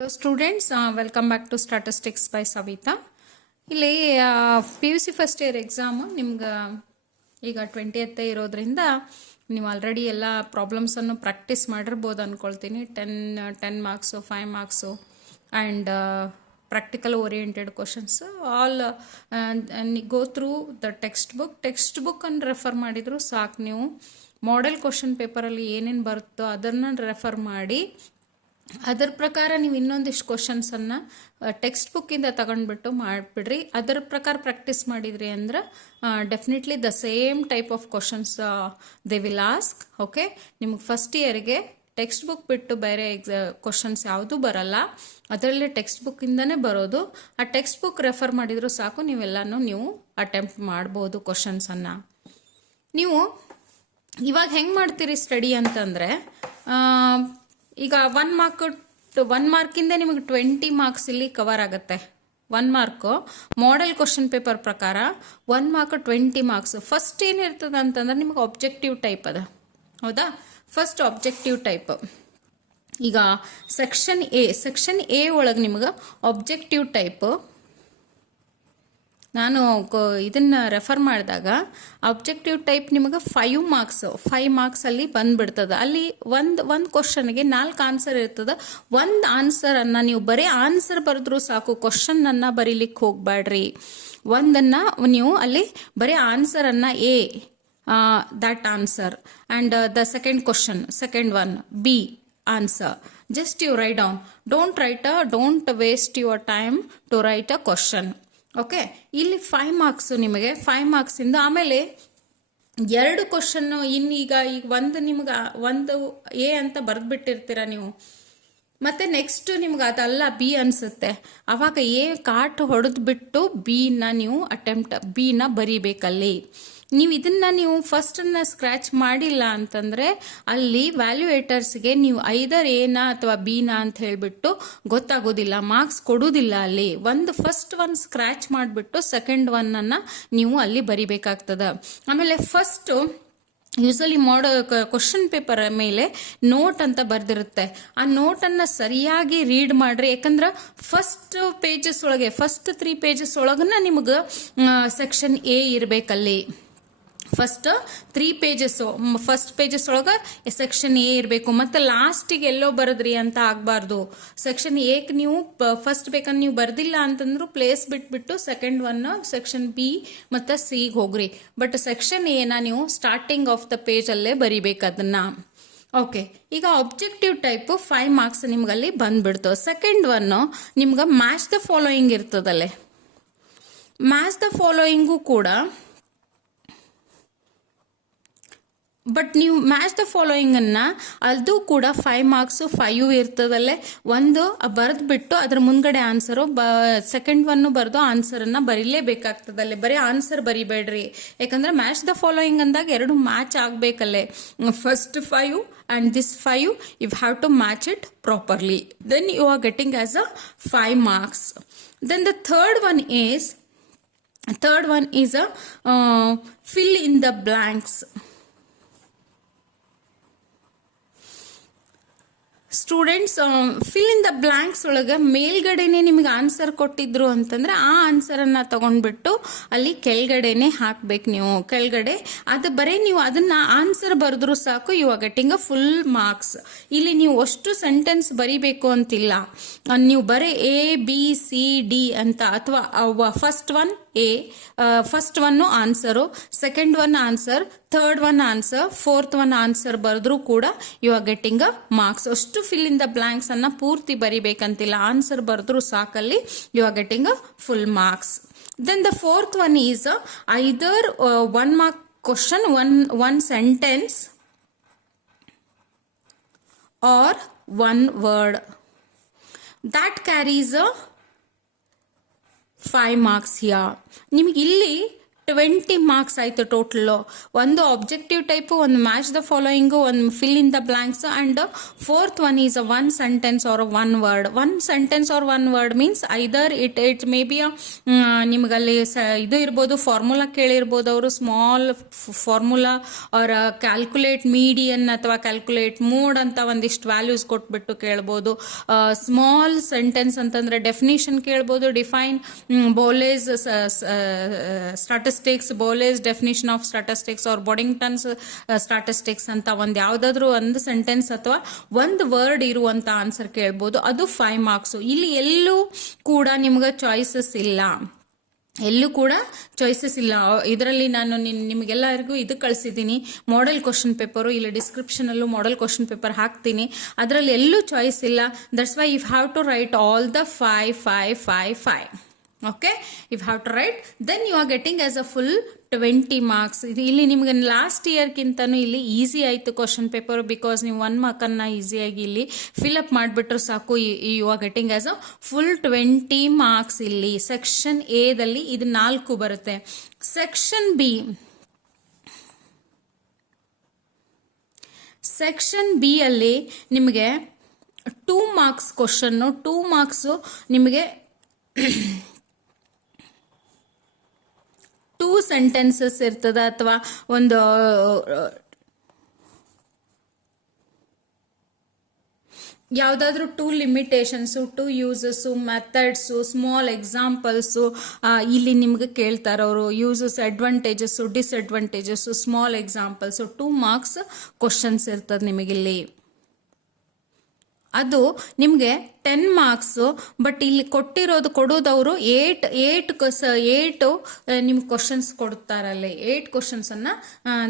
Hello students, welcome back to Statistics by Savita. ಇಲ್ಲಿ P U C first year exam ನಿಮ್ಗೆ ಈಗ 20th ಇರೋದ್ರಿಂದ ನೀವು ಆಲ್ರೆಡಿ ಎಲ್ಲ ಪ್ರಾಬ್ಲಮ್ಸನ್ನು ಪ್ರಾಕ್ಟೀಸ್ ಮಾಡಿರ್ಬೋದು ಅಂದ್ಕೊಳ್ತೀನಿ. 10 marks 5 marks and practical oriented questions all go through the text ಬುಕ್ಕನ್ನು refer ಮಾಡಿದ್ರು ಸಾಕು. ನೀವು ಮಾಡೆಲ್ ಕ್ವಶನ್ ಪೇಪರಲ್ಲಿ ಏನೇನು ಬರುತ್ತೋ ಅದನ್ನು ರೆಫರ್ ಮಾಡಿ ಅದರ ಪ್ರಕಾರ ನೀವು ಇನ್ನೊಂದಿಷ್ಟು ಕ್ವಶನ್ಸನ್ನು ಟೆಕ್ಸ್ಟ್ ಬುಕ್ಕಿಂದ ತಗೊಂಡ್ಬಿಟ್ಟು ಮಾಡಿಬಿಡ್ರಿ. ಅದರ ಪ್ರಕಾರ ಪ್ರಾಕ್ಟೀಸ್ ಮಾಡಿದ್ರಿ ಅಂದ್ರೆ definitely the same type of questions they will ask. Okay, ನಿಮಗೆ ಫಸ್ಟ್ ಇಯರ್ಗೆ ಟೆಕ್ಸ್ಟ್ ಬುಕ್ ಬಿಟ್ಟು ಬೇರೆ ಕ್ವಶನ್ಸ್ ಯಾವುದೂ ಬರಲ್ಲ, ಅದರಲ್ಲಿ ಟೆಕ್ಸ್ಟ್ ಬುಕ್ಕಿಂದನೇ ಬರೋದು. ಆ ಟೆಕ್ಸ್ಟ್ ಬುಕ್ ರೆಫರ್ ಮಾಡಿದರೂ ಸಾಕು, ನೀವೆಲ್ಲನೂ ನೀವು ಅಟೆಂಪ್ಟ್ ಮಾಡ್ಬೋದು ಕ್ವಶನ್ಸನ್ನು. ನೀವು ಇವಾಗ ಹೆಂಗೆ ಮಾಡ್ತೀರಿ ಸ್ಟಡಿ ಅಂತಂದರೆ, ಈಗ 1 ಮಾರ್ಕಿಂದ ನಿಮಗೆ 20 ಮಾರ್ಕ್ಸ್ ಇಲ್ಲಿ ಕವರ್ ಆಗುತ್ತೆ. 1 ಮಾರ್ಕು ಮಾಡೆಲ್ ಕ್ವಶನ್ ಪೇಪರ್ ಪ್ರಕಾರ 1 ಮಾರ್ಕ್ 20 ಮಾರ್ಕ್ಸ್. ಫಸ್ಟ್ ಏನಿರ್ತದೆ ಅಂತಂದ್ರೆ ನಿಮಗೆ ಆಬ್ಜೆಕ್ಟಿವ್ ಟೈಪ್ ಅದ, ಹೌದಾ? First objective type. ಈಗ ಸೆಕ್ಷನ್ ಎ ಒಳಗೆ ನಿಮಗೆ ಆಬ್ಜೆಕ್ಟಿವ್ ಟೈಪ್ ನಾನು ಇದನ್ನ ರೆಫರ್ ಮಾಡಿದಾಗ ಆಬ್ಜೆಕ್ಟಿವ್ ಟೈಪ್ ನಿಮಗೆ 5 ಮಾರ್ಕ್ಸ್ ಅಲ್ಲಿ ಬಂದ್ಬಿಡ್ತದೆ. ಅಲ್ಲಿ ಒಂದು ಕ್ವಶನ್ಗೆ 4 ಆನ್ಸರ್ ಇರ್ತದೆ. ಒಂದು ಆನ್ಸರನ್ನು ನೀವು ಬರೀ ಆನ್ಸರ್ ಬರೆದ್ರೂ ಸಾಕು, ಕ್ವಶನ್ ಅನ್ನ ಬರೀಲಿಕ್ಕೆ ಹೋಗ್ಬೇಡ್ರಿ. ಒಂದನ್ನು ನೀವು ಅಲ್ಲಿ ಬರೀ ಆನ್ಸರನ್ನು A that answer and the second one B answer. Just you write down. Don't waste your time to write a question. Okay, ಇಲ್ಲಿ 5 ಮಾರ್ಕ್ಸ್ ನಿಮಗೆ 5 ಮಾರ್ಕ್ಸಿಂದ ಆಮೇಲೆ 2 ಕ್ವಶನ್ ಈಗ ಒಂದು ನಿಮ್ಗೆ ಒಂದು ಎ ಅಂತ ಬರೆದ್ಬಿಟ್ಟಿರ್ತೀರ ನೀವು, ಮತ್ತೆ ನೆಕ್ಸ್ಟ್ ನಿಮ್ಗೆ ಅದಲ್ಲ ಬಿ ಅನ್ಸುತ್ತೆ, ಅವಾಗ ಎ ಕಾಟ್ ಹೊಡೆದ್ಬಿಟ್ಟು ನೀವು ಬಿನ ಬರೀಬೇಕಲ್ಲಿ. ನೀವು ಇದನ್ನ ಫಸ್ಟನ್ನು ಸ್ಕ್ರ್ಯಾಚ್ ಮಾಡಿಲ್ಲ ಅಂತಂದರೆ ಅಲ್ಲಿ ವ್ಯಾಲ್ಯೂಯೇಟರ್ಸ್ಗೆ ನೀವು ಐದರ್ ಎನಾ ಅಥವಾ ಬಿನಾ ಅಂತ ಹೇಳಿಬಿಟ್ಟು ಗೊತ್ತಾಗೋದಿಲ್ಲ, ಮಾರ್ಕ್ಸ್ ಕೊಡೋದಿಲ್ಲ. ಅಲ್ಲಿ ಫಸ್ಟ್ ಒನ್ ಸ್ಕ್ರ್ಯಾಚ್ ಮಾಡಿಬಿಟ್ಟು ಸೆಕೆಂಡ್ ಒನ್ನನ್ನು ನೀವು ಅಲ್ಲಿ ಬರಿಬೇಕಾಗ್ತದೆ. ಆಮೇಲೆ ಫಸ್ಟು ಯೂಸಲಿ ಕ್ವಶನ್ ಪೇಪರ್ ಮೇಲೆ ನೋಟ್ ಅಂತ ಬರ್ದಿರುತ್ತೆ. ಆ ನೋಟನ್ನು ಸರಿಯಾಗಿ ರೀಡ್ ಮಾಡ್ರಿ, ಯಾಕಂದ್ರೆ ಫಸ್ಟ್ 3 ಪೇಜಸ್ ಒಳಗನ್ನ ನಿಮಗೆ ಸೆಕ್ಷನ್ ಎ ಇರಬೇಕಲ್ಲಿ. ಫಸ್ಟ್ 3 ಪೇಜಸ್ ಒಳಗೆ ಸೆಕ್ಷನ್ ಎ ಇರಬೇಕು. ಮತ್ತು ಲಾಸ್ಟಿಗೆ ಎಲ್ಲೋ ಬರದ್ರಿ ಅಂತ ಆಗಬಾರ್ದು. ಸೆಕ್ಷನ್ ಎಗೆ ನೀವು ಫಸ್ಟ್ ಬೇಕಂದ್ರೆ ನೀವು ಬರ್ದಿಲ್ಲ ಅಂತಂದ್ರು ಪ್ಲೇಸ್ ಬಿಟ್ಬಿಟ್ಟು ಸೆಕೆಂಡ್ ಒನ್ ಸೆಕ್ಷನ್ ಬಿ ಮತ್ತು ಸಿಗೆ ಹೋಗ್ರಿ. ಬಟ್ ಸೆಕ್ಷನ್ ಎನ ನೀವು ಸ್ಟಾರ್ಟಿಂಗ್ ಆಫ್ ದ ಪೇಜ್ ಅಲ್ಲೇ ಬರಿಬೇಕು ಅದನ್ನ. ಓಕೆ, ಈಗ ಆಬ್ಜೆಕ್ಟಿವ್ ಟೈಪ್ 5 ಮಾರ್ಕ್ಸ್ ನಿಮ್ಗಲ್ಲಿ ಬಂದ್ಬಿಡ್ತು. ಸೆಕೆಂಡ್ ಒನ್ ನಿಮ್ಗೆ ಮ್ಯಾಚ್ ದ ಫಾಲೋಯಿಂಗ್ ಇರ್ತದಲ್ಲೇ. ಮ್ಯಾಚ್ ದ ಫಾಲೋಯಿಂಗು ಕೂಡ ಬಟ್ ನೀವು ಮ್ಯಾಚ್ ದ ಫಾಲೋಯಿಂಗ್ ಅನ್ನ ಅದು ಕೂಡ 5 ಮಾರ್ಕ್ಸ್ 5 ಇರ್ತದಲ್ಲೇ. ಒಂದು ಬರೆದ್ಬಿಟ್ಟು ಅದ್ರ ಮುಂದ್ಗಡೆ ಆನ್ಸರು, ಸೆಕೆಂಡ್ ಒನ್ ಬರೆದು ಆನ್ಸರನ್ನು ಬರೀಲೇಬೇಕಾಗ್ತದಲ್ಲೇ. ಬರೀ ಆನ್ಸರ್ ಬರಿಬೇಡ್ರಿ, ಯಾಕಂದ್ರೆ ಮ್ಯಾಚ್ ದ ಫಾಲೋಯಿಂಗ್ ಅಂದಾಗ 2 ಮ್ಯಾಚ್ ಆಗಬೇಕಲ್ಲೇ. First 5 and this 5 you have to match it properly, then you are getting as a 5 marks. Then the third one is a fill in the blanks. Students fill in the blanks ಒಳಗೆ ಮೇಲ್ಗಡೆನೆ ನಿಮಗೆ answer ಕೊಟ್ಟಿದ್ರು ಅಂತಂದ್ರೆ ಆ ಆನ್ಸರನ್ನು ತಗೊಂಡ್ಬಿಟ್ಟು ಅಲ್ಲಿ ಕೆಳಗಡೆನೆ ಹಾಕ್ಬೇಕು. ನೀವು ಕೆಳಗಡೆ ಅದು ಬರೀ ನೀವು ಅದನ್ನ ಆನ್ಸರ್ ಬರೆದ್ರು ಸಾಕು, you are getting a full marks. ಇಲ್ಲಿ ನೀವು ಅಷ್ಟು ಸೆಂಟೆನ್ಸ್ ಬರಿಬೇಕು ಅಂತಿಲ್ಲ. ನೀವು ಬರೀ ಎ ಬಿ ಸಿ ಡಿ ಅಂತ, ಅಥವಾ first one A, first one answer, second one answer, third one answer, fourth one answer ಬರೆದ್ರೂ ಕೂಡ you are getting a marks. ಅಷ್ಟು ಫಿಲ್ ಇನ್ ದ ಬ್ಲಾಂಕ್ಸ್ ಅನ್ನ ಪೂರ್ತಿ ಬರಿಬೇಕಂತಿಲ್ಲ, ಆನ್ಸರ್ ಬರೆದ್ರೂ ಸಾಕಲ್ಲಿ you are getting a full marks. Then the fourth one is either 1 mark question, one sentence or 1 word that carries a 5 marks here. ನಿಮಗೆ ಇಲ್ಲಿ 20 marks ಆಯಿತು total. ಒಂದು ಆಬ್ಜೆಕ್ಟಿವ್ ಟೈಪು, ಒಂದು ಮ್ಯಾಚ್ ದ ಫಾಲೋಯಿಂಗು, ಒಂದು fill in the blanks, and fourth one is a one sentence or one word. One sentence or one word means either it may be ನಿಮಗಲ್ಲಿ ಇದು ಇರ್ಬೋದು, formula ಕೇಳಿರ್ಬೋದು ಅವರು, small formula or calculate median ಅಥವಾ calculate mode ಅಂತ ಒಂದಿಷ್ಟು values ಕೊಟ್ಬಿಟ್ಟು ಕೇಳ್ಬೋದು. ಸ್ಮಾಲ್ ಸೆಂಟೆನ್ಸ್ ಅಂತಂದರೆ ಡೆಫಿನಿಷನ್ ಕೇಳ್ಬೋದು, define Bowley's statistics, Bowley's definition of statistics or Boddington's statistics ಅಂತ ಒಂದು ಯಾವುದಾದ್ರೂ ಒಂದು ಸೆಂಟೆನ್ಸ್ ಅಥವಾ ಒಂದು ವರ್ಡ್ ಇರುವಂಥ ಆನ್ಸರ್ ಕೇಳ್ಬೋದು. ಅದು 5 ಮಾರ್ಕ್ಸು. ಇಲ್ಲಿ ಎಲ್ಲೂ ಕೂಡ ನಿಮ್ಗೆ ಚಾಯ್ಸಸ್ ಇಲ್ಲ, ಎಲ್ಲೂ ಕೂಡ ಚಾಯ್ಸಸ್ ಇಲ್ಲ. ಇದರಲ್ಲಿ ನಾನು ನಿಮಗೆಲ್ಲರಿಗೂ ಇದು ಕಳಿಸಿದ್ದೀನಿ, ಮಾಡೆಲ್ ಕ್ವಶನ್ ಪೇಪರು. ಇಲ್ಲಿ ಡಿಸ್ಕ್ರಿಪ್ಷನಲ್ಲೂ ಮಾಡೆಲ್ ಕ್ವಶನ್ ಪೇಪರ್ ಹಾಕ್ತೀನಿ, ಅದರಲ್ಲಿ ಎಲ್ಲೂ ಚಾಯ್ಸ್ ಇಲ್ಲ. That's why you have to write all the 5 5 5 5. Okay, if have to write, then you are getting as a full 20 marks. ಇದು ಇಲ್ಲಿ ನಿಮ್ಗೆ ಲಾಸ್ಟ್ ಇಯರ್ಗಿಂತನೂ ಇಲ್ಲಿ ಈಸಿ ಆಯಿತು ಕ್ವಶನ್ ಪೇಪರ್, ಬಿಕಾಸ್ ನೀವು 1 ಮಾರ್ಕನ್ನು ಈಸಿಯಾಗಿ ಇಲ್ಲಿ ಫಿಲಪ್ ಮಾಡಿಬಿಟ್ರು ಸಾಕು. You are getting as a full 20 marks. ಇಲ್ಲಿ ಸೆಕ್ಷನ್ ಎದಲ್ಲಿ ಇದು 4 ಬರುತ್ತೆ. ಸೆಕ್ಷನ್ ಬಿ ಅಲ್ಲಿ ನಿಮಗೆ 2 ಮಾರ್ಕ್ಸ್ ಕ್ವಶನ್ನು, 2 ಮಾರ್ಕ್ಸು ನಿಮಗೆ 2 ಸೆಂಟೆನ್ಸಸ್ ಇರ್ತದೆ, ಅಥವಾ ಒಂದು ಯಾವುದಾದ್ರೂ 2 limitations, 2 uses, methods, small examples ಇಲ್ಲಿ ನಿಮ್ಗೆ ಕೇಳ್ತಾರೆ ಅವರು. Uses, advantages, disadvantages, small examples, 2 marks questions ಇರ್ತದೆ ನಿಮಗಿಲ್ಲಿ. ಅದು ನಿಮಗೆ 10 ಮಾರ್ಕ್ಸು. ಬಟ್ ಇಲ್ಲಿ ಕೊಡೋದವರು 8 ನಿಮ್ಗೆ ಕ್ವಶನ್ಸ್ ಕೊಡ್ತಾರಲ್ಲಿ. 8 ಕ್ವಶನ್ಸನ್ನು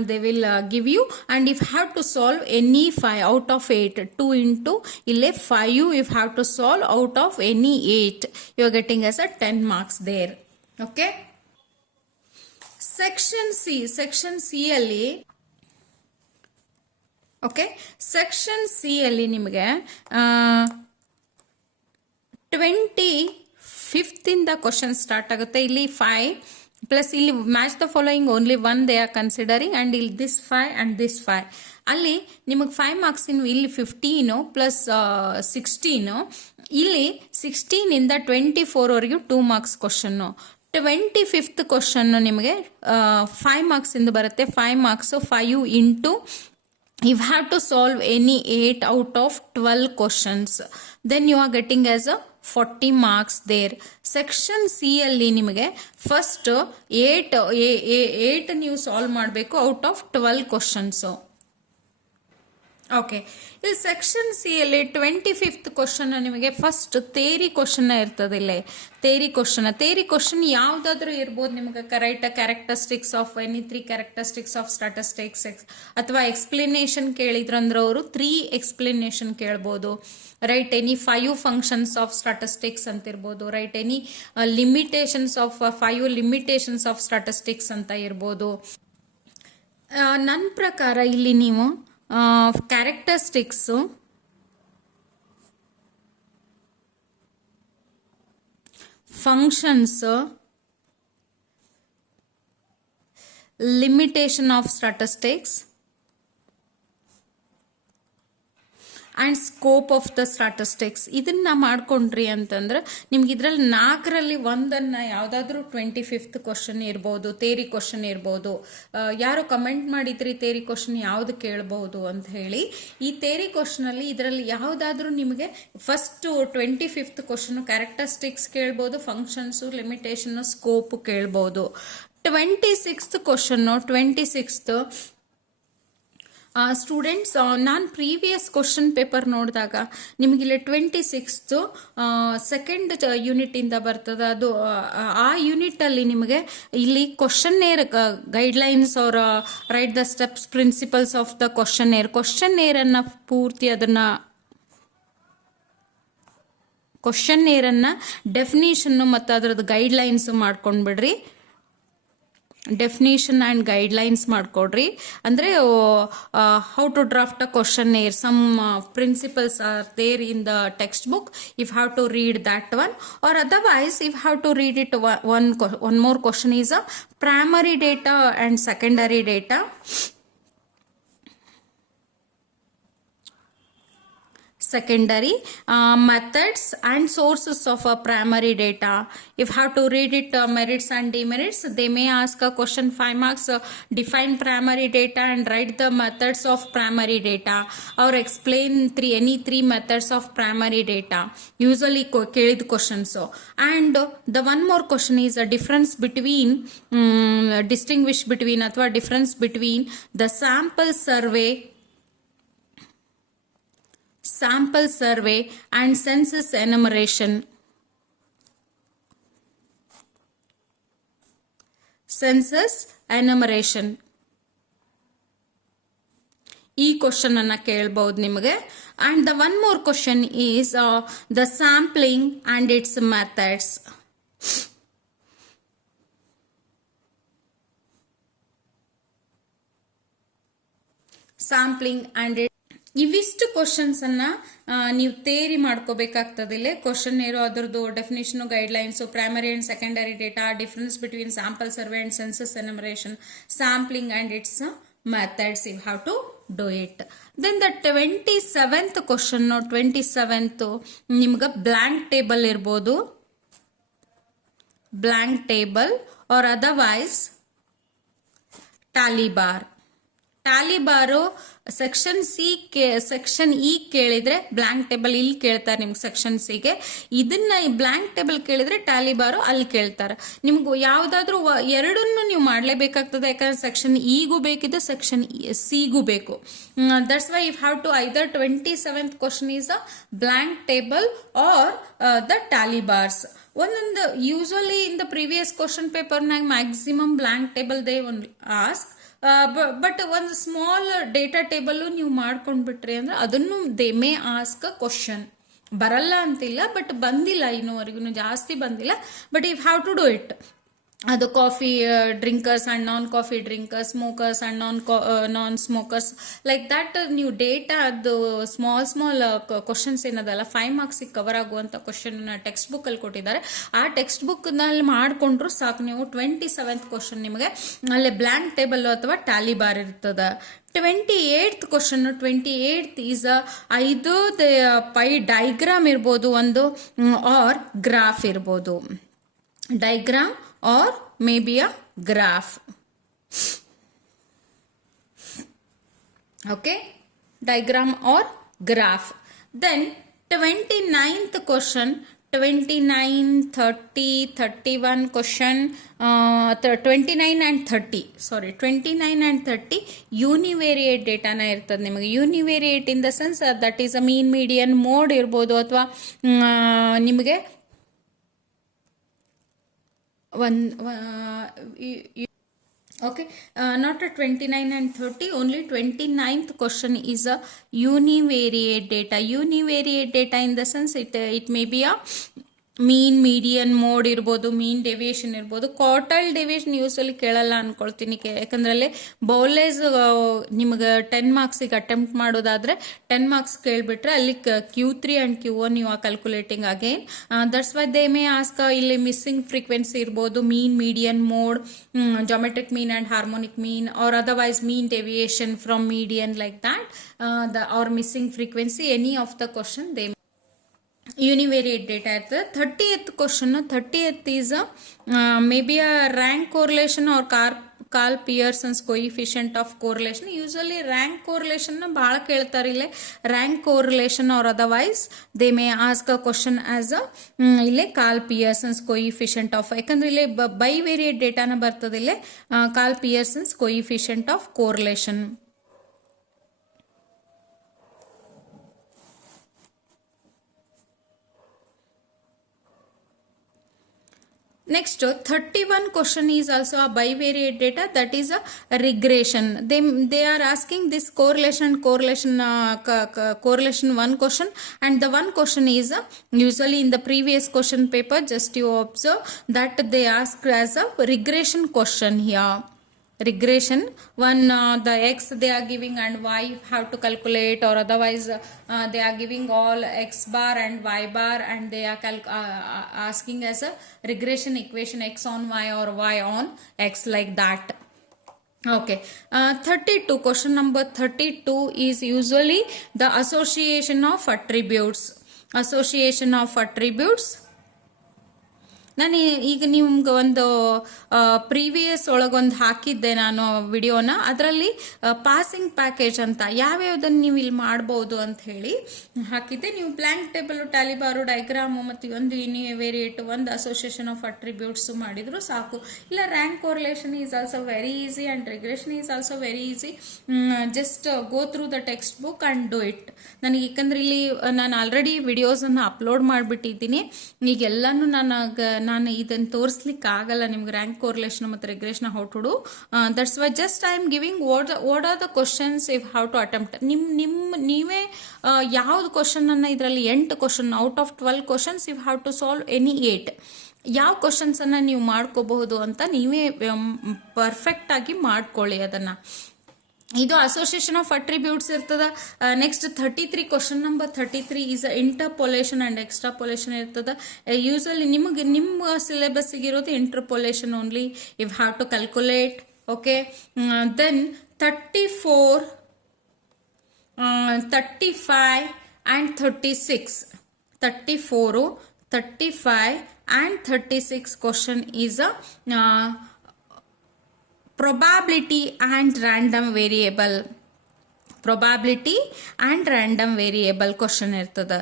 they will give you, and if have to solve any 5 out of 8, 2 into ಇಲ್ಲೇ 5 if have to solve out of any 8, you are getting as a 10 marks there. Okay, section C ಅಲ್ಲಿ okay, section C ಅಲ್ಲಿ ನಿಮಗೆ 25th question start ಆಗುತ್ತೆ. ಇಲ್ಲಿ 5 plus ಇಲ್ಲಿ match the following only 1 they are considering, and ಇಲ್ಲಿ this 5 and this 5. ಅಲ್ಲಿ ನಿಮಗೆ 5 marks ಇಲ್ಲಿ 15 ಪ್ಲಸ್ 16. ಇಲ್ಲಿ 16ಇಂದ 24ವರೆಗೂ 2 ಮಾರ್ಕ್ಸ್ ಕ್ವಶನ್ನು. 25th ಕ್ವಶನ್ನು ನಿಮಗೆ 5 ಮಾರ್ಕ್ಸಿಂದ ಬರುತ್ತೆ. 5 marks 5 into you have to solve any 8 out of 12 questions, then you are getting as a 40 marks there. Section C ಅಲ್ಲಿ ನಿಮಗೆ first 8 ನೀವು ಸಾಲ್ವ್ ಮಾಡಬೇಕು ಔಟ್ ಆಫ್ 12 ಕ್ವಶನ್ಸು. ಓಕೆ, ಇಲ್ಲಿ section C ಅಲ್ಲಿ 25th question ನಿಮಗೆ first theory question ಇರ್ತದೆ. ಇಲ್ಲಿ theory question ಯಾವುದಾದ್ರೂ ಇರ್ಬೋದು ನಿಮಗೆ. Characteristics of any 3 characteristics of statistics, ಅಥವಾ ಎಕ್ಸ್ಪ್ಲನೇಷನ್ ಕೇಳಿದ್ರಂದ್ರೆ ಅವರು 3 ಎಕ್ಸ್ಪ್ಲನೇಷನ್ ಕೇಳ್ಬೋದು. Right any 5 functions of statistics ಅಂತ ಇರ್ಬೋದು. Right any limitations of 5 limitations of statistics ಅಂತ ಇರ್ಬೋದು. ನನ್ನ ಪ್ರಕಾರ ಇಲ್ಲಿ ನೀವು characteristics, functions, limitation of statistics and scope of the statistics ಇದನ್ನ ಮಾಡ್ಕೊಂಡ್ರಿ ಅಂತಂದ್ರೆ ನಿಮ್ಗೆ ಇದರಲ್ಲಿ 4ರಲ್ಲಿ ಒಂದನ್ನು ಯಾವುದಾದ್ರೂ 25th ಕ್ವಶನ್ ಇರ್ಬೋದು, ಥೇರಿ ಕ್ವಶನ್ ಇರ್ಬೋದು. ಯಾರು ಕಮೆಂಟ್ ಮಾಡಿದ್ರಿ ಥೇರಿ ಕ್ವಶನ್ ಯಾವುದು ಕೇಳಬಹುದು ಅಂತ ಹೇಳಿ. ಈ ಥೇರಿ ಕ್ವಶನಲ್ಲಿ ಇದರಲ್ಲಿ ಯಾವುದಾದ್ರೂ ನಿಮಗೆ ಫಸ್ಟ್ 25th ಕ್ವಶನ್ ಕ್ಯಾರೆಕ್ಟರಿಸ್ಟಿಕ್ಸ್ ಕೇಳ್ಬೋದು, ಫಂಕ್ಷನ್ಸು, ಲಿಮಿಟೇಷನ್, ಸ್ಕೋಪ್ ಕೇಳ್ಬೋದು. 26th ಕ್ವಶನ್ನು 26th ಸ್ಟೂಡೆಂಟ್ಸ್, ನಾನು ಪ್ರೀವಿಯಸ್ ಕ್ವಶನ್ ಪೇಪರ್ ನೋಡಿದಾಗ ನಿಮಗಿಲ್ಲಿ 26th ಸೆಕೆಂಡ್ ಯೂನಿಟಿಂದ ಬರ್ತದೆ. ಅದು ಆ ಯೂನಿಟಲ್ಲಿ ನಿಮಗೆ ಇಲ್ಲಿ ಕ್ವಶನ್ನೇರ್ ಗೈಡ್ಲೈನ್ಸ್ ಅವರ write the steps principles of the ಕ್ವಶನ್ನೇರನ್ನು ಪೂರ್ತಿ ಅದನ್ನು ಕ್ವಶನ್ನೇರನ್ನು ಡೆಫಿನೇಷನ್ನು ಮತ್ತು ಅದರದ್ದು ಗೈಡ್ಲೈನ್ಸು ಮಾಡ್ಕೊಂಡ್ಬಿಡ್ರಿ. ಡೆಫಿನೇಷನ್ ಆ್ಯಂಡ್ ಗೈಡ್ಲೈನ್ಸ್ ಮಾಡ್ಕೊಡ್ರಿ. ಅಂದರೆ how to draft a question some principles are there in the text book. If have to read that one, or otherwise if have to read it one more question is a primary data and secondary data. Secondary methods and sources of primary data. If have to read it merits and demerits, they may ask a question 5 marks, define primary data and write the methods of primary data, or explain any three methods of primary data, usually kelid questions. And the one more question is a difference between distinguish between athwa difference between the sample survey and census enumeration. Census enumeration ಈ question ಅನ್ನ ಕೇಳಬಹುದು ನಿಮಗೆ. And the one more question is the sampling and its methods. Sampling and ಇವಿಷ್ಟು questions ಅನ್ನ ನೀವು ತೇರಿ ಮಾಡ್ಕೋಬೇಕಾಗ್ತದೆ. ಇಲ್ಲೇ ಕ್ವಶನ್ ಇರೋ ಅದ್ರದ್ದು definition, guidelines, primary and secondary data, difference between sample survey and census enumeration, sampling and its methods. You have to do it. Then the 27th question, 27th ನಿಮ್ಗೆ blank table ಇರ್ಬೋದು, blank table or otherwise tally bar. Tally bar section E ಕೇಳಿದ್ರೆ blank table ಇಲ್ಲಿ ಕೇಳ್ತಾರೆ ನಿಮ್ಗೆ section ಸಿಗೆ. ಇದನ್ನ blank table ಕೇಳಿದ್ರೆ Tally ಬಾರು ಅಲ್ಲಿ ಕೇಳ್ತಾರೆ. ನಿಮ್ಗೆ ಯಾವ್ದಾದ್ರು ಎರಡನ್ನು ನೀವು ಮಾಡ್ಲೇಬೇಕಾಗ್ತದೆ, ಯಾಕಂದ್ರೆ ಸೆಕ್ಷನ್ ಇಗೂ ಬೇಕಿದ್ದು ಸೆಕ್ಷನ್ ಸಿಗೂ ಬೇಕು. That's why if have to either 27th question is a blank table or the tally bars. ಒಂದೊಂದು usually in the previous question ಪೇಪರ್ನಾಗ ಮ್ಯಾಕ್ಸಿಮಮ್ ಬ್ಲಾಂಕ್ ಟೇಬಲ್ ದೇ ಒಂದು ಆಸ್ಕ್, ಬಟ್ ಒಂದು ಸ್ಮಾಲ್ ಡೇಟಾ ಟೇಬಲ್ ನೀವು ಮಾಡ್ಕೊಂಡ್ಬಿಟ್ರಿ ಅಂದ್ರೆ ಅದನ್ನು they may ask a question. ಬರಲ್ಲ ಅಂತಿಲ್ಲ, ಬಟ್ ಬಂದಿಲ್ಲ ಇನ್ನೂವರೆಗೂ ಜಾಸ್ತಿ ಬಂದಿಲ್ಲ. But if have to do it. ಅದು coffee drinkers and non coffee drinkers, smokers and non smokers, like that ನೀವು ಡೇಟಾ ಅದು ಸ್ಮಾಲ್ ಕ್ವಶನ್ಸ್ ಏನದಲ್ಲ 5 marks ಕವರ್ ಆಗುವಂತ ಕ್ವಶನ್ ಟೆಕ್ಸ್ಟ್ ಬುಕ್ ಅಲ್ಲಿ ಕೊಟ್ಟಿದ್ದಾರೆ. ಆ ಟೆಕ್ಸ್ಟ್ ಬುಕ್ ನಲ್ಲಿ ಮಾಡ್ಕೊಂಡ್ರು ಸಾಕು. ನೀವು 27th ಕ್ವಶನ್ ನಿಮಗೆ ಅಲ್ಲೇ ಬ್ಲಾಂಕ್ ಟೇಬಲ್ ಅಥವಾ ಟ್ಯಾಲಿ ಬಾರ್ ಇರ್ತದ. 28th question, 28th is 5 pi diagram ಇರ್ಬೋದು ಒಂದು, ಆರ್ ಗ್ರಾಫ್ ಇರ್ಬೋದು. Diagram or maybe a graph. Okay, diagram or graph. Then 29th question, 29, 30, 31 question, 29 and 30, sorry 29 and 30 univariate data na ಇರ್ತದೆ ನಿಮಗೆ. Univariate in the sense that is a mean, median, mode ಇರ್ಬೋದು, ಅಥವಾ ನಿಮಗೆ okay, not a 29 and 30, only 29th question is a univariate data. Univariate data in the sense it may be a mean, median, mode ಇರ್ಬೋದು, ಮೀನ್ deviation ಇರ್ಬೋದು. Quartile deviation usually ಕೇಳಲ್ಲ ಅನ್ಕೊಳ್ತೀನಿ, ಯಾಕಂದ್ರೆ ಅಲ್ಲಿ ಬೌಲೇಜ್ ನಿಮ್ಗೆ 10 marks ಅಟೆಂಪ್ಟ್ ಮಾಡೋದಾದ್ರೆ 10 marks ಕೇಳ್ಬಿಟ್ರೆ ಅಲ್ಲಿ Q3 and Q1 ನೀವು ಆ calculating again. That's why they may ask ಇಲ್ಲಿ ಮಿಸ್ಸಿಂಗ್ ಫ್ರೀಕ್ವೆನ್ಸಿ ಇರ್ಬೋದು, mean, median, mode, geometric mean and harmonic mean, or otherwise mean deviation from median, like that, or missing frequency, any of the question they univariate data ಇರ್ತದೆ. 30th question, 30th is maybe a rank correlation or Carl Pearson's coefficient of correlation. Usually rank correlation ನ ಬಹಳ ಕೇಳ್ತಾರೆ ಇಲ್ಲೇ. rank correlation or otherwise they may ask a question as a ಇಲ್ಲೇ Carl Pearson's coefficient of, ಯಾಕಂದ್ರೆ ಇಲ್ಲೇ ಬೈವೇರಿಯೇಟ್ ಡೇಟಾನ ಬರ್ತದೆ ಇಲ್ಲೇ Carl Pearson's coefficient of correlation. Next, 31 question is also a bivariate data, that is a regression. They are asking this correlation one question, and the one question is usually in the previous question paper, just you observe that they ask as a regression question here. Regression one, the x they are giving and y have to calculate, or otherwise they are giving all x bar and y bar, and they are asking as a regression equation x on y or y on x, like that. Okay, 32, question number 32 is usually the association of attributes. Association of attributes. ನಾನು ಈಗ ನಿಮ್ಗೆ ಒಂದು previous ಒಳಗೊಂದು ಹಾಕಿದ್ದೆ ನಾನು ವಿಡಿಯೋನ, ಅದರಲ್ಲಿ passing package ಅಂತ ಯಾವ್ಯಾವುದನ್ನು ನೀವು ಇಲ್ಲಿ ಮಾಡ್ಬೋದು ಅಂತ ಹೇಳಿ ಹಾಕಿದ್ದೆ. ನೀವು ಬ್ಲ್ಯಾಂಕ್ ಟೇಬಲ್, ಟ್ಯಾಲಿ ಬಾರು, ಡೈಗ್ರಾಮು ಮತ್ತು ಒಂದು ಯೂನಿವೇರಿಯೇಟ್, ಒಂದು ಅಸೋಸಿಯೇಷನ್ ಆಫ್ ಅಟ್ರಿಬ್ಯೂಟ್ಸ್ ಮಾಡಿದ್ರು ಸಾಕು. ಇಲ್ಲ, rank correlation is also very easy and regression is also very easy. Just go through the text book and do it. ನನಗೆ ಯಾಕಂದ್ರೆ ಇಲ್ಲಿ ನಾನು ಆಲ್ರೆಡಿ ವಿಡಿಯೋಸನ್ನು ಅಪ್ಲೋಡ್ ಮಾಡಿಬಿಟ್ಟಿದ್ದೀನಿ. ಈಗೆಲ್ಲನೂ ನಾನು ಇದನ್ನು ತೋರಿಸ್ಲಿಕ್ಕೆ ಆಗಲ್ಲ ನಿಮ್ಗೆ, ರ್ಯಾಂಕ್ ಕೋರಿಲೇಷನ್ ಮತ್ತು regression how to do. That's why just I am giving what are the questions if how to attempt. ನೀವೇ ಯಾವ್ದು ಕ್ವಶನನ್ನು ಇದರಲ್ಲಿ 8 question out of 12 questions if how to solve any 8, ಯಾವ ಕ್ವಶನ್ಸನ್ನು ನೀವು ಮಾಡ್ಕೋಬಹುದು ಅಂತ ನೀವೇ ಪರ್ಫೆಕ್ಟ್ ಆಗಿ ಮಾಡ್ಕೊಳ್ಳಿ ಅದನ್ನು. ಇದು ಅಸೋಸಿಯೇಷನ್ ಆಫ್ ಅಟ್ರಿಬ್ಯೂಟ್ಸ್ ಇರ್ತದ. Next 33, question number 33 is interpolation and extrapolation ಇರ್ತದ. ಯೂಸಲಿ ನಿಮ್ಮ ಸಿಲೆಬಸ್ಸಿಗೆ ಇರೋದು interpolation only, if have to calculate. Okay, then 34, 35 and 36. 34, 35 and 36 question is a probability and random variable. Probability and random variable question ಇರ್ತದ.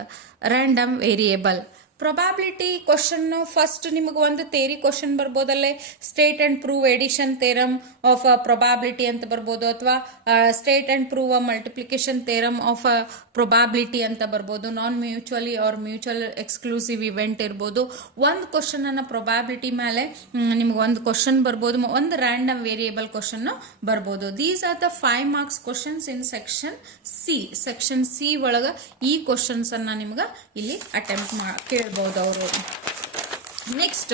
random variable probability question first ನಿಮಗೆ ಒಂದು theory question ಬರ್ಬೋದಲ್ಲೇ, state and prove addition theorem of probability ಅಂತ ಬರ್ಬೋದು, ಅಥವಾ state and prove multiplication theorem of probability ಅಂತ ಬರ್ಬೋದು. Non mutually or mutual exclusive event ಇರ್ಬೋದು. ಒಂದು ಕ್ವಶನ್ ಅನ್ನ ಪ್ರೊಬಾಬಿಲಿಟಿ ಮೇಲೆ ನಿಮ್ಗೆ ಒಂದು ಕ್ವಶನ್ ಬರ್ಬೋದು, ಒಂದು ರ್ಯಾಂಡಮ್ ವೇರಿಯೇಬಲ್ ಕ್ವಶನ್ ಬರ್ಬೋದು. These are the 5 marks questions in section C. Section C ಒಳಗ ಈ ಕ್ವಶನ್ಸ್ ಅನ್ನ ನಿಮ್ಗೆ ಇಲ್ಲಿ ಅಟೆಂಪ್ಟ್ ಕೇಳ್ಬೋದು ಅವರು. Next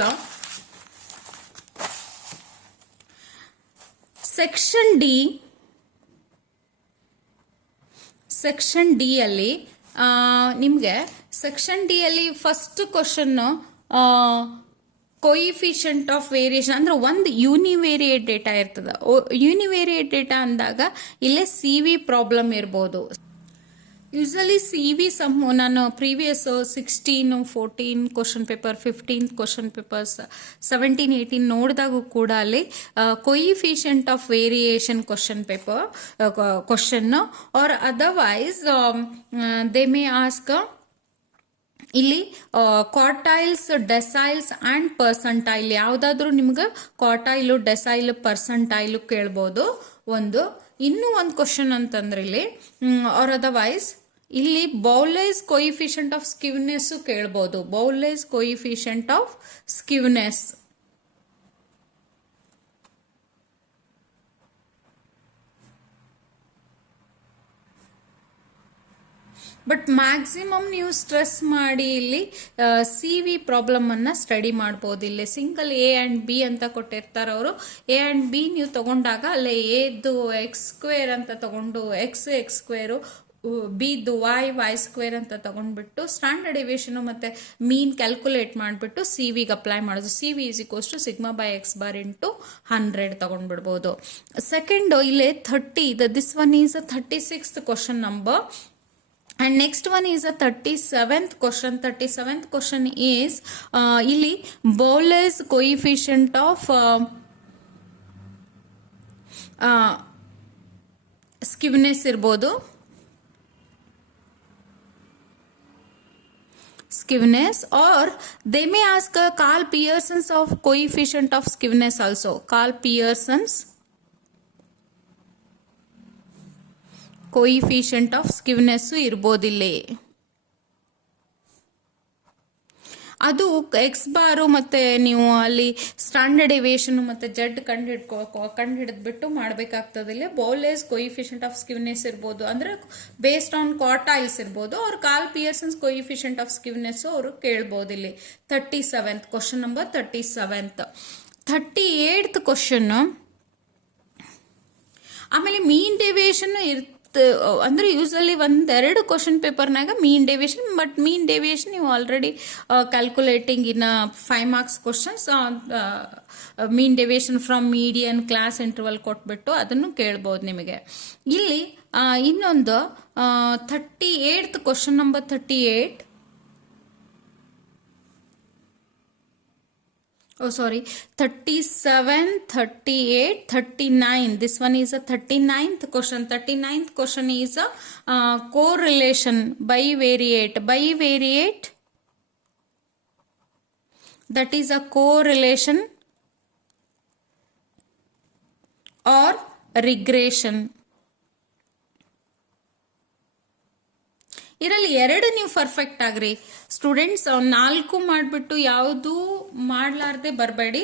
section D. Section D ಅಲ್ಲಿ ನಿಮಗೆ ಸೆಕ್ಷನ್ ಡಿ ಅಲ್ಲಿ first question coefficient of variation ಅಂದ್ರೆ ಒಂದು ಯೂನಿವೇರಿಯೇಟ್ ಡೇಟಾ ಇರ್ತದ. ಯೂನಿವೇರಿಯೇಟ್ ಡೇಟಾ ಅಂದಾಗ ಇಲ್ಲೇ CV ಪ್ರಾಬ್ಲಮ್ ಇರ್ಬೋದು. ಯೂಸಲಿ CV ಸಮ್ ನಾನು previous 16, 14 question paper, 15 question papers, 17, 18 ನೋಡಿದಾಗೂ ಕೂಡ ಅಲ್ಲಿ coefficient of variation question paper question R otherwise they may ask ಇಲ್ಲಿ ಕ್ವಾರ್ಟೈಲ್ಸ್, ಡೆಸೈಲ್ಸ್ ಅಂಡ್ ಪರ್ಸಂಟೈಲ್, ಯಾವ್ದಾದ್ರು ನಿಮ್ಗೆ ಕ್ವಾರ್ಟೈಲು, ಡೆಸೈಲ್, ಪರ್ಸಂಟೈಲು ಕೇಳ್ಬೋದು. ಇನ್ನೂ ಒಂದು ಕ್ವಶನ್ ಅಂತಂದ್ರೆ ಇಲ್ಲಿ ಆರ್ ಅದರ್ವೈಸ್ ಇಲ್ಲಿ ಬೌಲೇಸ್ ಕೋಯಿಫಿಷಿಯಂಟ್ ಆಫ್ ಸ್ಕಿವ್ನೆಸ್ ಕೇಳ್ಬೋದು. ಬೌಲೇಸ್ ಕೋಯಿಫಿಷಿಯಂಟ್ ಆಫ್ ಸ್ಕಿವ್ನೆಸ್. ಬಟ್ ಮ್ಯಾಕ್ಸಿಮಮ್ ನೀವು ಸ್ಟ್ರೆಸ್ ಮಾಡಿ ಇಲ್ಲಿ CV ಪ್ರಾಬ್ಲಮ್ ಅನ್ನ ಸ್ಟಡಿ ಮಾಡ್ಬೋದು. ಇಲ್ಲಿ ಸಿಂಗಲ್ A and B ಅಂತ ಕೊಟ್ಟಿರ್ತಾರ ಅವರು. A and B ನೀವು ತಗೊಂಡಾಗ ಅಲ್ಲೇ Aದು x² ಅಂತ ತಗೊಂಡು x x², Bದು y² ಅಂತ ತಗೊಂಡ್ಬಿಟ್ಟು ಸ್ಟ್ಯಾಂಡರ್ಡ್ ಡಿವಿಷನ್ ಮತ್ತೆ ಮೀನ್ ಕ್ಯಾಲ್ಕುಲೇಟ್ ಮಾಡಿಬಿಟ್ಟು CVಗೆ ಅಪ್ಲೈ ಮಾಡೋದು. CV = σ/x bar × 100 ತಗೊಂಡ್ಬಿಡ್ಬೋದು. ಸೆಕೆಂಡ್ ಇಲ್ಲೇ 30, this one is 36th question number. And next one is a 37th question. 37th question is ಇಲ್ಲಿ Bowley's coefficient of skewness ಇರ್ಬೋದು. Skewness, or they may ask Carl Pearson's of coefficient of skewness also. Carl Pearson's coefficient of skewness ಇರ್ಬೋದಿಲ್ಲಿ. ಅದು X ಬಾರು ಮತ್ತು ನೀವು ಅಲ್ಲಿ standard aviation ಮತ್ತು ಜಡ್ ಕಂಡುಹಿಡಿದ್ಬಿಟ್ಟು ಮಾಡಬೇಕಾಗ್ತದೆ. ಇಲ್ಲಿ ಬೌಲೇಸ್ ಕೊಯಿಫಿಷಿಯಂಟ್ ಆಫ್ ಸ್ಕಿವ್ನೆಸ್ ಇರ್ಬೋದು, ಅಂದರೆ ಬೇಸ್ಡ್ ಆನ್ ಕ್ವಾರ್ಟೈಲ್ಸ್ ಇರ್ಬೋದು, ಅವ್ರು ಕಾರ್ಲ್ ಪಿಯರ್ಸನ್ಸ್ ಕೊಯಿಫಿಷಿಯಂಟ್ ಆಫ್ ಸ್ಕಿವ್ನೆಸ್ ಅವರು ಕೇಳ್ಬೋದು. ಇಲ್ಲಿ 37th question number 37th. 38th question. ಆಮೇಲೆ ಮೀನ್ ಡೆವಿಯೇಷನ್ ಅಂದ್ರೆ ಯೂಸಲಿ ಒಂದೆರಡು ಕ್ವಶನ್ ಪೇಪರ್ನಾಗ mean deviation, but mean deviation ನೀವು already calculating in 5 marks questions mean deviation from median class interval ಕೊಟ್ಬಿಟ್ಟು ಅದನ್ನು ಕೇಳ್ಬೋದು ನಿಮಗೆ. ಇಲ್ಲಿ ಇನ್ನೊಂದು 38th question number 38. Oh, sorry, 37, 38, 39. This one is a 39th question. 39th question is a correlation, bivariate. Bivariate, that is a correlation or regression. ಇದರಲ್ಲಿ ಎರಡು ನೀವು perfect ಆಗ್ರಿ students. 4 ಮಾಡಿಬಿಟ್ಟು ಯಾವುದು ಮಾಡಲಾರ್ದೆ ಬರಬೇಡಿ.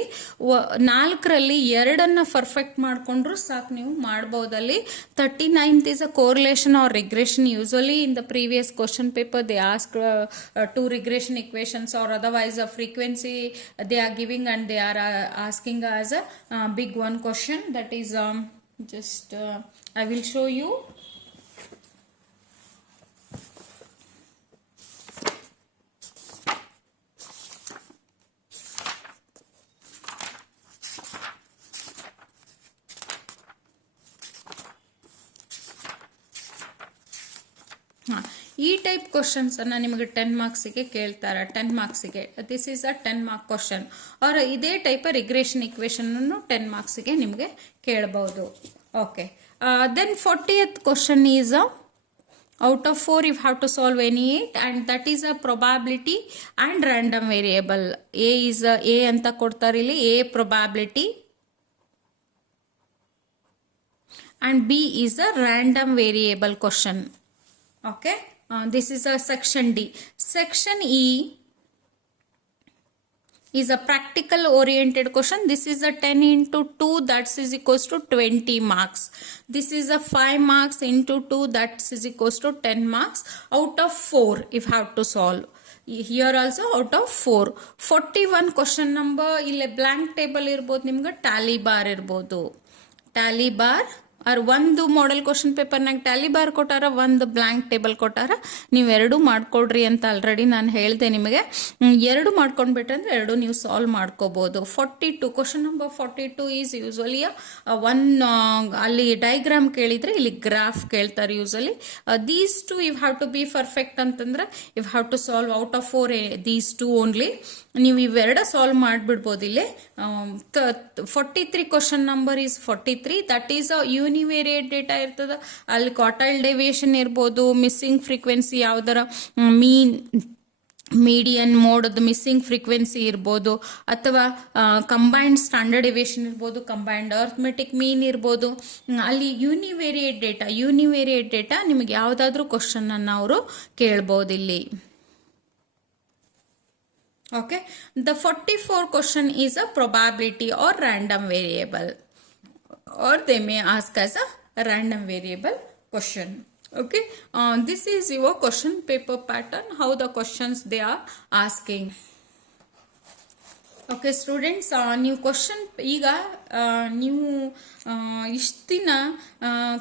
4ರಲ್ಲಿ 2 ಪರ್ಫೆಕ್ಟ್ ಮಾಡಿಕೊಂಡ್ರು ಸಾಕು, ನೀವು ಮಾಡ್ಬೋದಲ್ಲಿ. 39th is a correlation or regression. Usually in the previous question paper they ask 2 regression equations or otherwise a frequency they are giving and they are asking as a big one question. That is just I will show you. ಈ type questions ಅನ್ನ ನಿಮಗೆ 10 ಮಾರ್ಕ್ಸಿಗೆ ಕೇಳ್ತಾರೆ. 10 ಮಾರ್ಕ್ಸಿಗೆ this is a 10 mark question. ಅವ್ರ ಇದೇ type regression equation 10 ಮಾರ್ಕ್ಸಿಗೆ ನಿಮಗೆ ಕೇಳಬಹುದು. Okay, then 40th question is out of 4 you have to solve any 8 and that is a probability and random variable. A is a ಅಂತ ಕೊಡ್ತಾರೆ ಇಲ್ಲಿ, A probability and B is a random variable question. Okay, this is a section D. Section E is a practical oriented question. This is a 10 into 2, that is equals to 20 marks. This is a 5 marks into 2, that is equals to 10 marks. Out of 4 if have to solve. Here also out of 4. 41 question number ಇಲ್ಲಿ blank table ಇರ್ಬೋದು, ನಿಮ್ಗೆ tally bar ಇರ್ಬೋದು. tally bar R ಒಂದು model question ಪೇಪರ್ನಾಗ Tally bar ಕೊಟ್ಟಾರ, ಒಂದು blank table ಕೊಟ್ಟಾರ. ನೀವು ಎರಡು ಮಾಡ್ಕೊಡ್ರಿ ಅಂತ ಆಲ್ರೆಡಿ ನಾನು ಹೇಳಿದೆ ನಿಮಗೆ. ಎರಡು ಮಾಡ್ಕೊಂಡ್ಬಿಟ್ರೆ ಅಂದರೆ ಎರಡು ನೀವು ಸಾಲ್ವ್ ಮಾಡ್ಕೋಬಹುದು. 42 question number 42 is usually one ಅಲ್ಲಿ ಡೈಗ್ರಾಮ್ ಕೇಳಿದ್ರೆ ಇಲ್ಲಿ ಗ್ರಾಫ್ ಕೇಳ್ತಾರೆ usually. These two you have to be perfect ಅಂತಂದ್ರೆ you have to solve out of 4 these two only. ನೀವು ಇವೆರಡ ಸಾಲ್ವ್ ಮಾಡಿಬಿಡ್ಬೋದು. ಇಲ್ಲಿ 43 question number is 43, that is a univariate data ಇರ್ತದ. ಅಲ್ಲಿ ಕ್ವಾರ್ಟೈಲ್ ಡೆವಿಯೇಷನ್ ಇರ್ಬೋದು, ಮಿಸ್ಸಿಂಗ್ ಫ್ರೀಕ್ವೆನ್ಸಿ ಯಾವ್ದಾರ ಮೀನ್ ಮೀಡಿಯನ್ ಮೋಡದ ಮಿಸ್ಸಿಂಗ್ ಫ್ರೀಕ್ವೆನ್ಸಿ ಇರ್ಬೋದು, ಅಥವಾ ಕಂಬೈನ್ಡ್ ಸ್ಟ್ಯಾಂಡರ್ಡ್ ಡೆವಿಯೇಷನ್ ಇರ್ಬೋದು, ಕಂಬೈನ್ಡ್ ಅರ್ಥಮೆಟಿಕ್ ಮೀನ್ ಇರ್ಬೋದು. ಅಲ್ಲಿ ಯೂನಿವೇರಿಯೇಟ್ ಡೇಟಾ ನಿಮಗೆ ಯಾವುದಾದ್ರೂ ಕ್ವಶನ್ ಅನ್ನು ಅವರು ಕೇಳ್ಬೋದು ಇಲ್ಲಿ. Okay, the 44 question is a probability or random variable, or they may ask as a random variable question. Okay, this is your question paper pattern, how the questions they are asking. Okay students, ನೀವು question ಈಗ ನೀವು ಇಷ್ಟು ದಿನ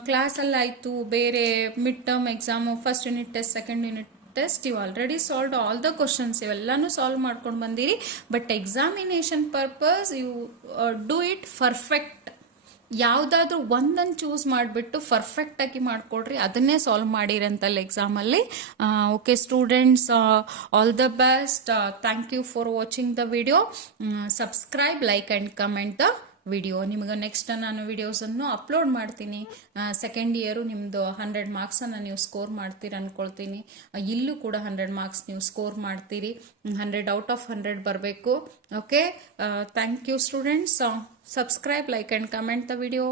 ಕ್ಲಾಸಲ್ಲಾಯಿತು, ಬೇರೆ mid term exam, first unit test, second unit test, ಇವು already solved all the questions, ಇವೆಲ್ಲಾನು solve ಮಾಡ್ಕೊಂಡು ಬಂದಿರಿ. But examination purpose you do it perfect. ಯಾವುದಾದ್ರೂ ಒಂದನ್ನು ಚೂಸ್ ಮಾಡಿಬಿಟ್ಟು ಪರ್ಫೆಕ್ಟಾಗಿ ಮಾಡಿಕೊಡ್ರಿ, ಅದನ್ನೇ ಸಾಲ್ವ್ ಮಾಡಿರಂತಲ್ಲ ಎಕ್ಸಾಮಲ್ಲಿ. Okay students, all the best. Thank you for watching the video. Subscribe, like and comment the video. ನಿಮಗೆ ನೆಕ್ಸ್ಟ್ ನಾನು ವಿಡಿಯೋಸನ್ನು ಅಪ್ಲೋಡ್ ಮಾಡ್ತೀನಿ. ಸೆಕೆಂಡ್ ಇಯರು ನಿಮ್ಮದು 100 ಮಾರ್ಕ್ಸನ್ನು ನೀವು ಸ್ಕೋರ್ ಮಾಡ್ತೀರಿ ಅಂದ್ಕೊಳ್ತೀನಿ. ಇಲ್ಲೂ ಕೂಡ 100 ಮಾರ್ಕ್ಸ್ ನೀವು ಸ್ಕೋರ್ ಮಾಡ್ತೀರಿ. 100 ಔಟ್ ಆಫ್ 100 ಬರಬೇಕು. Okay, thank you students. Subscribe, like and comment the video.